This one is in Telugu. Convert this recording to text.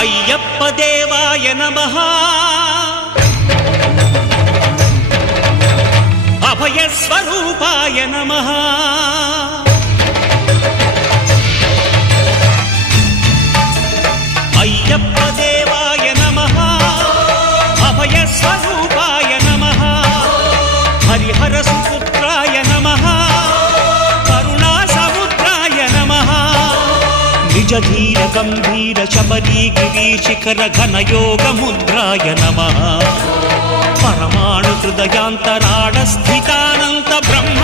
అయ్యప్ప దేవాయ నమః అభయ స్వరూపాయ నమః అయ్యప్ప దేవాయ నమః అభయ స్వరూపాయ నమః హరిహర సుపుత్రాయ నమః కరుణా సముద్రాయ నమః నిజ ధీర గంభీర శబరీ గిరి శిఖర ఘన యోగ ముద్రాయ నమః పరమాణు హృదయాంతరాళ స్థితానంత బ్రహ్మ